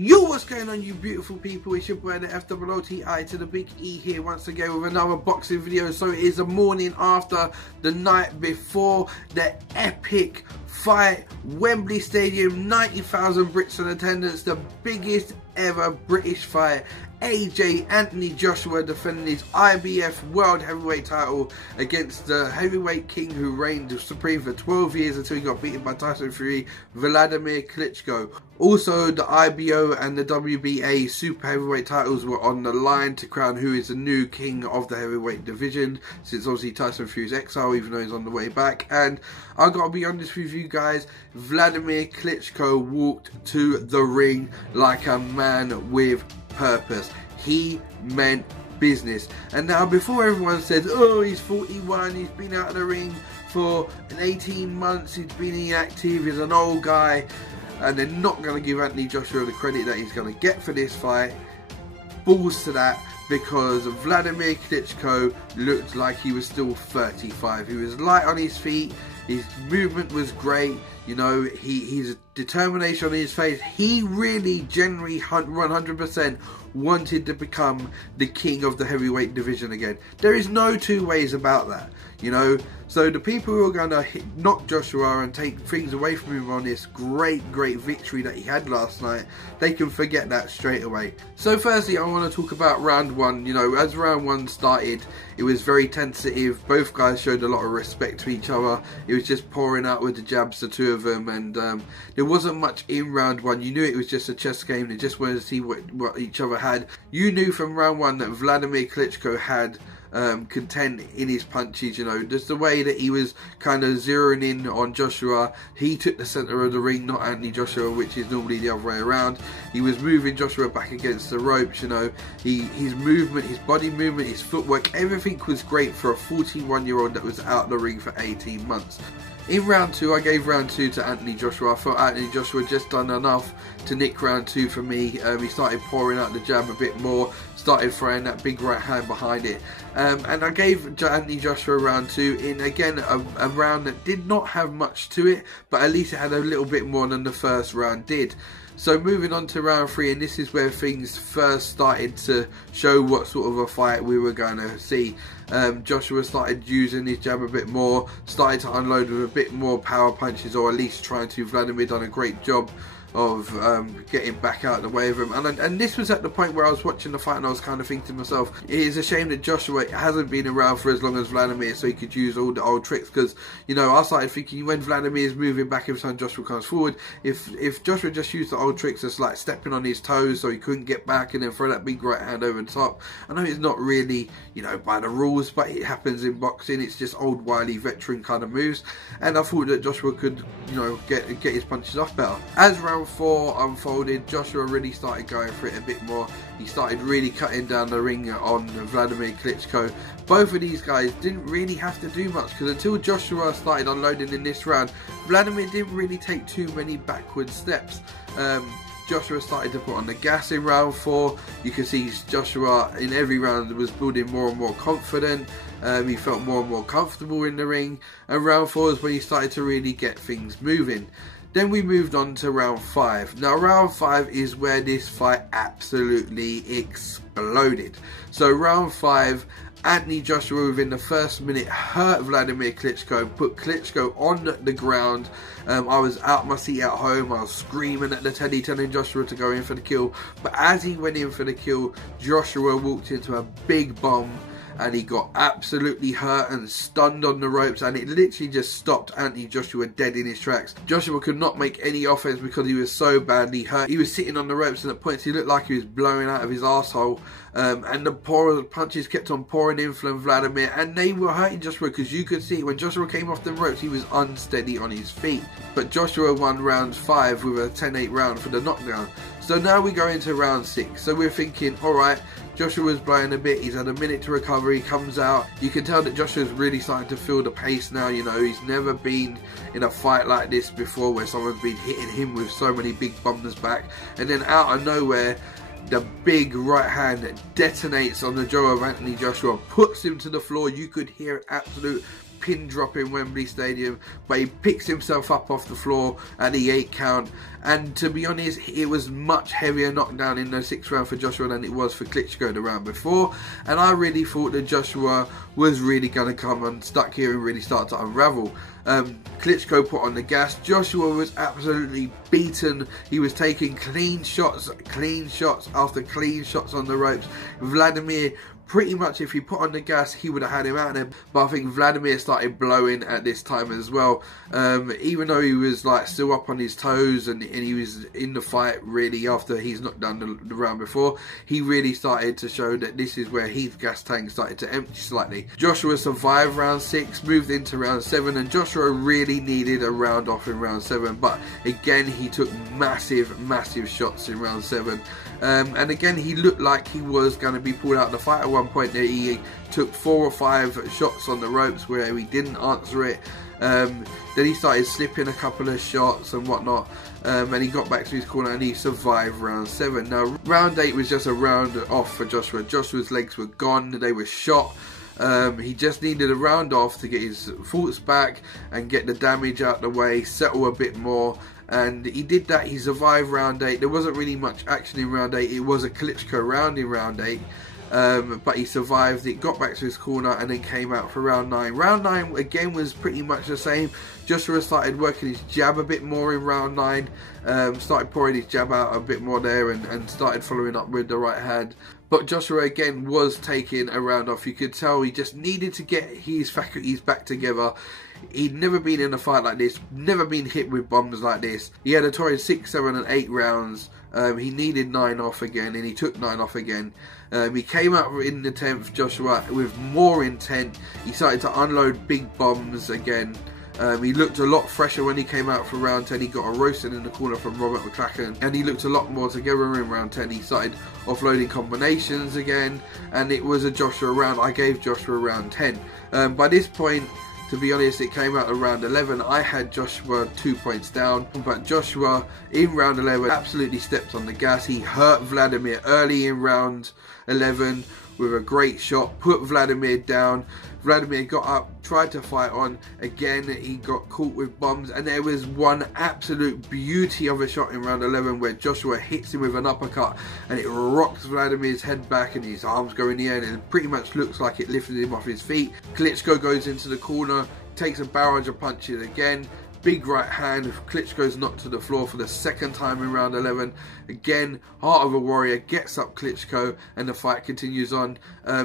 Yo, what's going on, you beautiful people? It's your boy, the FOOTI to the big E here once again with another boxing video. So it is the morning after the night before the epic fight, Wembley Stadium, 90,000 Brits in attendance, the biggest ever British fight. Anthony Joshua defending his IBF World Heavyweight title against the heavyweight king who reigned supreme for 12 years until he got beaten by Tyson Fury, Wladimir Klitschko. Also, the IBO and the WBA super heavyweight titles were on the line to crown who is the new king of the heavyweight division, since obviously Tyson Fury's exile, even though he's on the way back. And I gotta be honest with you guys, Wladimir Klitschko walked to the ring like a man with purpose. He meant business. And now, before everyone says, oh, he's 41, he's been out of the ring for 18 months, he's been inactive, he's an old guy, and they're not going to give Anthony Joshua the credit that he's going to get for this fight, balls to that, because Wladimir Klitschko looked like he was still 35. He was light on his feet, his movement was great, you know, his determination on his face. He really genuinely 100% wanted to become the king of the heavyweight division again. There is no two ways about that, you know. So the people who are going to knock Joshua and take things away from him on this great victory that he had last night, they can forget that straight away. So firstly, I want to talk about round one. You know, as round one started, it was very tentative. Both guys showed a lot of respect to each other. It was just pouring out with the jabs, the two of them, and there wasn't much in round one. You knew it was just a chess game. They just wanted to see what each other had. You knew from round one that Wladimir Klitschko had content in his punches. You know, just the way that he was kind of zeroing in on Joshua. He took the center of the ring, not Anthony Joshua, which is normally the other way around. He was moving Joshua back against the ropes. You know, his movement, his body movement, his footwork, everything was great for a 41-year-old that was out the ring for 18 months. In round two, I gave round two to Anthony Joshua. I thought Anthony Joshua just done enough to nick round two for me. He started pouring out the jab a bit more, started throwing that big right hand behind it. And I gave Anthony Joshua round two in, again, a round that did not have much to it, but at least it had a little bit more than the first round did. So moving on to round three, and this is where things first started to show what sort of a fight we were going to see. Joshua started using his jab a bit more, started to unload with a bit more power punches, or at least trying to. Wladimir done a great job of getting back out of the way of him, and this was at the point where I was watching the fight and I was kind of thinking to myself, it is a shame that Joshua hasn't been around for as long as Wladimir, so he could use all the old tricks. Because, you know, I started thinking, when Wladimir is moving back every time Joshua comes forward, if Joshua just used the old tricks, just like stepping on his toes so he couldn't get back and then throw that big right hand over the top. I know it's not really, you know, by the rules, but it happens in boxing. It's just old wily veteran kind of moves, and I thought that Joshua could, you know, get his punches off better. As round four unfolded, Joshua really started going for it a bit more. He started really cutting down the ring on Wladimir Klitschko. Both of these guys didn't really have to do much, because until Joshua started unloading in this round, Wladimir didn't really take too many backward steps. Joshua started to put on the gas in round four. You can see Joshua in every round was building more and more confident. He felt more and more comfortable in the ring, and round four is when he started to really get things moving. Then we moved on to round five. Now round five is where this fight absolutely exploded. So round five, Anthony Joshua within the first minute hurt Wladimir Klitschko, put Klitschko on the ground. I was out my seat at home, I was screaming at the telly telling Joshua to go in for the kill. But as he went in for the kill, Joshua walked into a big bomb, and he got absolutely hurt and stunned on the ropes, and it literally just stopped Anthony Joshua dead in his tracks. Joshua could not make any offense because he was so badly hurt. He was sitting on the ropes, and at points he looked like he was blowing out of his arsehole. And the punches kept on pouring in from Wladimir, and they were hurting Joshua, because you could see when Joshua came off the ropes, he was unsteady on his feet. But Joshua won round five with a 10-8 round for the knockdown. So now we go into round six. So we're thinking, alright, Joshua's blowing a bit, he's had a minute to recover, he comes out. You can tell that Joshua's really starting to feel the pace now. You know, he's never been in a fight like this before, where someone's been hitting him with so many big bombs back. And then out of nowhere, the big right hand detonates on the jaw of Anthony Joshua, puts him to the floor. You could hear an absolute pin drop in Wembley Stadium, but he picks himself up off the floor at the 8 count. And to be honest, it was much heavier knockdown in the 6th round for Joshua than it was for Klitschko the round before. And I really thought that Joshua was really going to come unstuck here and really start to unravel. Klitschko put on the gas. Joshua was absolutely beaten. He was taking clean shots after clean shots on the ropes. Wladimir, pretty much if he put on the gas, he would have had him out there. But I think Wladimir started blowing at this time as well. Even though he was like still up on his toes and he was in the fight really after he's knocked down the round before, he really started to show that this is where his gas tank started to empty slightly. Joshua survived round 6, moved into round 7, and Joshua really needed a round off in round 7. But again, he took massive shots in round 7. And again, he looked like he was going to be pulled out of the fight at one point. There he took 4 or 5 shots on the ropes where he didn't answer it. Then he started slipping a couple of shots and whatnot, and he got back to his corner and he survived round 7. Now round 8 was just a round off for Joshua. Joshua's legs were gone, they were shot. He just needed a round off to get his thoughts back and get the damage out the way, settle a bit more. And he did that. He survived round 8. There wasn't really much action in round 8. It was a Klitschko round in round 8. But he survived it, got back to his corner, and then came out for round 9. Round 9 again was pretty much the same. Joshua started working his jab a bit more in round 9, started pouring his jab out a bit more there, and started following up with the right hand. But Joshua again was taking a round off. You could tell he just needed to get his faculties back together. He'd never been in a fight like this, never been hit with bombs like this. He had a torrid 6, 7 and 8 rounds. He needed 9 off again, and he took 9 off again. He came out in the 10th, Joshua, with more intent. He started to unload big bombs again. He looked a lot fresher when he came out for round 10. He got a roasting in the corner from Robert McCracken, and he looked a lot more together in round 10. He started offloading combinations again, and it was a Joshua round. I gave Joshua round 10. By this point, to be honest, it came out around 11. I had Joshua 2 points down, but Joshua in round 11 absolutely stepped on the gas. He hurt Wladimir early in round 11 with a great shot, put Wladimir down. Wladimir got up, tried to fight on. Again, he got caught with bombs, and there was one absolute beauty of a shot in round 11 where Joshua hits him with an uppercut, and it rocks Vladimir's head back and his arms go in the air, and it pretty much looks like it lifted him off his feet. Klitschko goes into the corner, takes a barrage of punches again. Big right hand. Klitschko's knocked to the floor for the 2nd time in round 11. Again, Heart of a Warrior gets up Klitschko, and the fight continues on.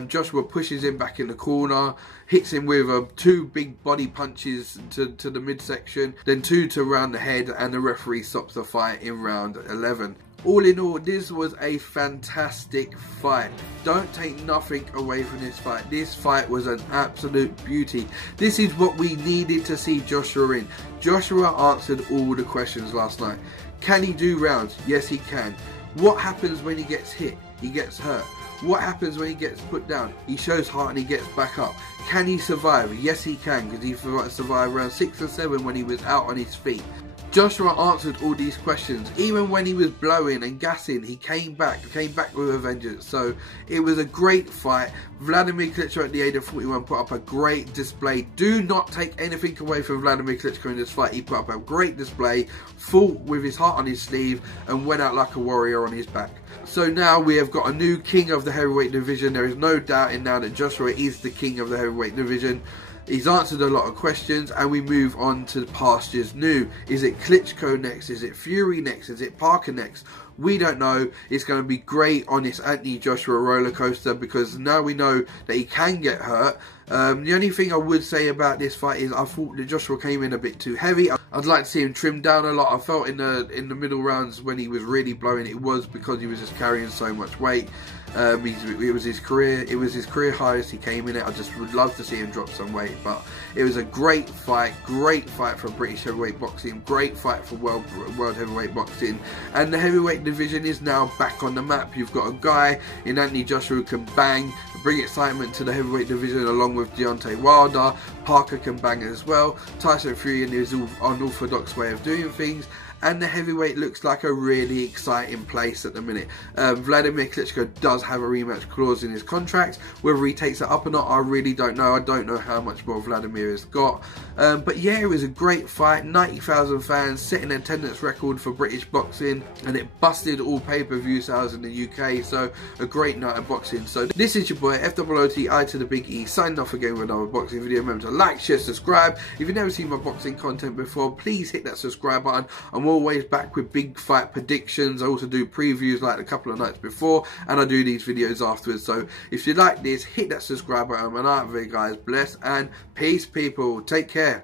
Joshua pushes him back in the corner, hits him with 2 big body punches to the midsection, then 2 to round the head, and the referee stops the fight in round 11. All in all, this was a fantastic fight. Don't take nothing away from this fight. This fight was an absolute beauty. This is what we needed to see Joshua in. Joshua answered all the questions last night. Can he do rounds? Yes, he can. What happens when he gets hit? He gets hurt. What happens when he gets put down? He shows heart and he gets back up. Can he survive? Yes, he can, because he survived round 6 and 7 when he was out on his feet. Joshua answered all these questions. Even when he was blowing and gassing, he came back with a vengeance. So it was a great fight. Wladimir Klitschko at the age of 41 put up a great display. Do not take anything away from Wladimir Klitschko in this fight. He put up a great display, fought with his heart on his sleeve, and went out like a warrior on his back. So now we have got a new king of the heavyweight division. There is no doubting now that Joshua is the king of the heavyweight division. He's answered a lot of questions, and we move on to pastures new. Is it Klitschko next? Is it Fury next? Is it Parker next? We don't know. It's going to be great on this Anthony Joshua roller coaster, because now we know that he can get hurt. The only thing I would say about this fight is I thought that Joshua came in a bit too heavy. I'd like to see him trimmed down a lot. I felt in the middle rounds when he was really blowing, it was because he was just carrying so much weight. It was his career highest he came in at. I just would love to see him drop some weight, but it was a great fight for British heavyweight boxing, great fight for world heavyweight boxing, and the heavyweight division is now back on the map. You've got a guy in Anthony Joshua who can bang, bring excitement to the heavyweight division along with Deontay Wilder. Parker can bang as well. Tyson Fury in his unorthodox way of doing things. and the heavyweight looks like a really exciting place at the minute. Wladimir Klitschko does have a rematch clause in his contract. Whether he takes it up or not, I really don't know. I don't know how much more Wladimir has got. But yeah, it was a great fight. 90,000 fans, setting an attendance record for British boxing, and it busted all pay-per-view sales in the UK. So a great night of boxing. So this is your boy FWOTI to the Big E, signing off again with another boxing video. Remember to like, share, subscribe. If you've never seen my boxing content before, please hit that subscribe button. I'm always back with big fight predictions. I also do previews like a couple of nights before, and I do these videos afterwards. So if you like this, hit that subscribe button. And out of it, guys. Bless and peace, people. Take care.